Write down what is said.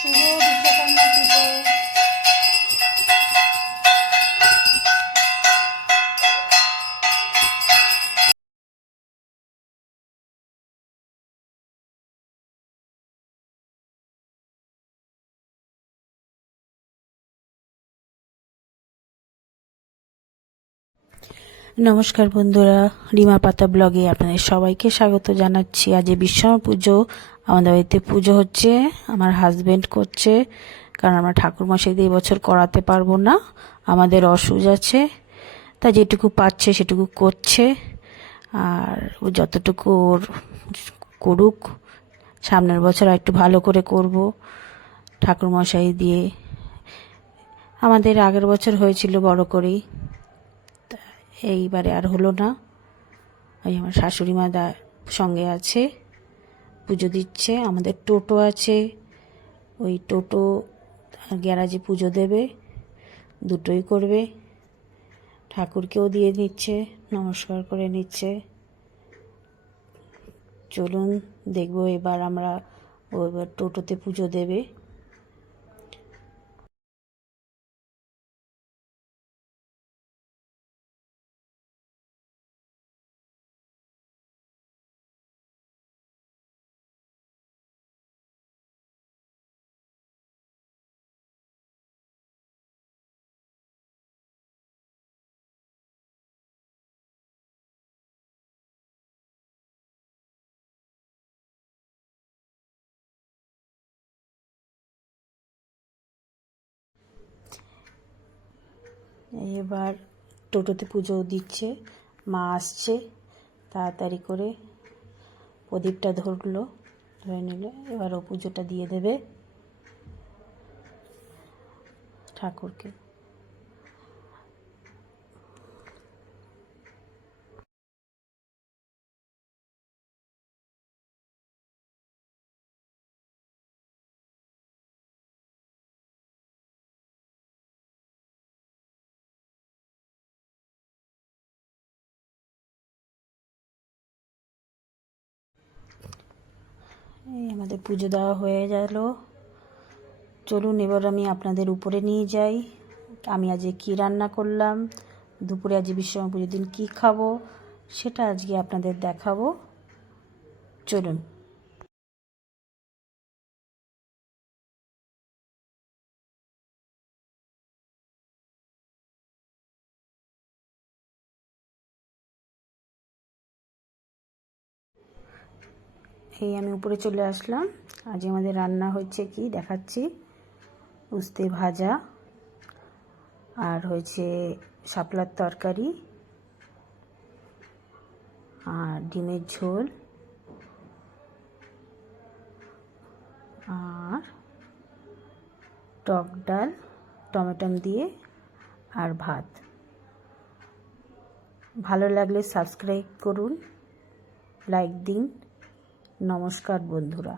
শুভ নমস্কার বন্ধুরা, রিমা পাতা ব্লগে আপনাদের সবাইকে স্বাগত জানাচ্ছি। আজ বিশ্বকর্মা পুজো, আমাদের বাড়িতে পুজো হচ্ছে, আমার হাজব্যান্ড করছে, কারণ আমরা ঠাকুরমশাই দিয়ে বছর করাতে পারব না, আমাদের অসুজ আছে, তা যেটুকু পাচ্ছে সেটুকু করছে, আর ও যতটুকু ওর করুক, সামনের বছর একটু ভালো করে করব, ঠাকুরমশাই দিয়ে। আমাদের আগের বছর হয়েছিল বড় করেই এইবারে আর হলো না। ওই আমার শাশুড়ি মা দা সঙ্গে আছে, পুজো দিচ্ছে, আমাদের টোটো আছে। ওই টোটো গ্যারাজে পুজো দেবে, দুটোই করবে। ঠাকুরকেও দিয়ে নিচ্ছে নমস্কার করে নিচ্ছে। চলুন, দেখব এবার আমরা ও এবার টোটোতে পুজো দেবে। এবার টোটোতে পুজো দিচ্ছে, মা আসছে, তাড়াতাড়ি করে প্রদীপটা ধরলো, ধরে নিলে, এবার ও পুজোটা দিয়ে দেবে ঠাকুরকে। এই আমাদের পুজো দেওয়া হয়ে গেল। চলুন, এবার আমি আপনাদের উপরে নিয়ে যাই। আমি আজকে কি রান্না করলাম, দুপুরে আজ বিশ্বকর্মা পুজোর দিন কী খাব, সেটা আজকে আপনাদের দেখাবো। চলুন। এই আমি উপরে চলে আসলাম। আজ আমাদের রান্না হচ্ছে কি দেখাচ্ছি। উস্তে ভাজা আর হয়েছে শাপলার তরকারি আর ডিমের ঝোল আর টক ডাল, টমেটম দিয়ে আর ভাত। ভালো লাগলে সাবস্ক্রাইব করুন, লাইক দিন। নমস্কার বন্ধুরা।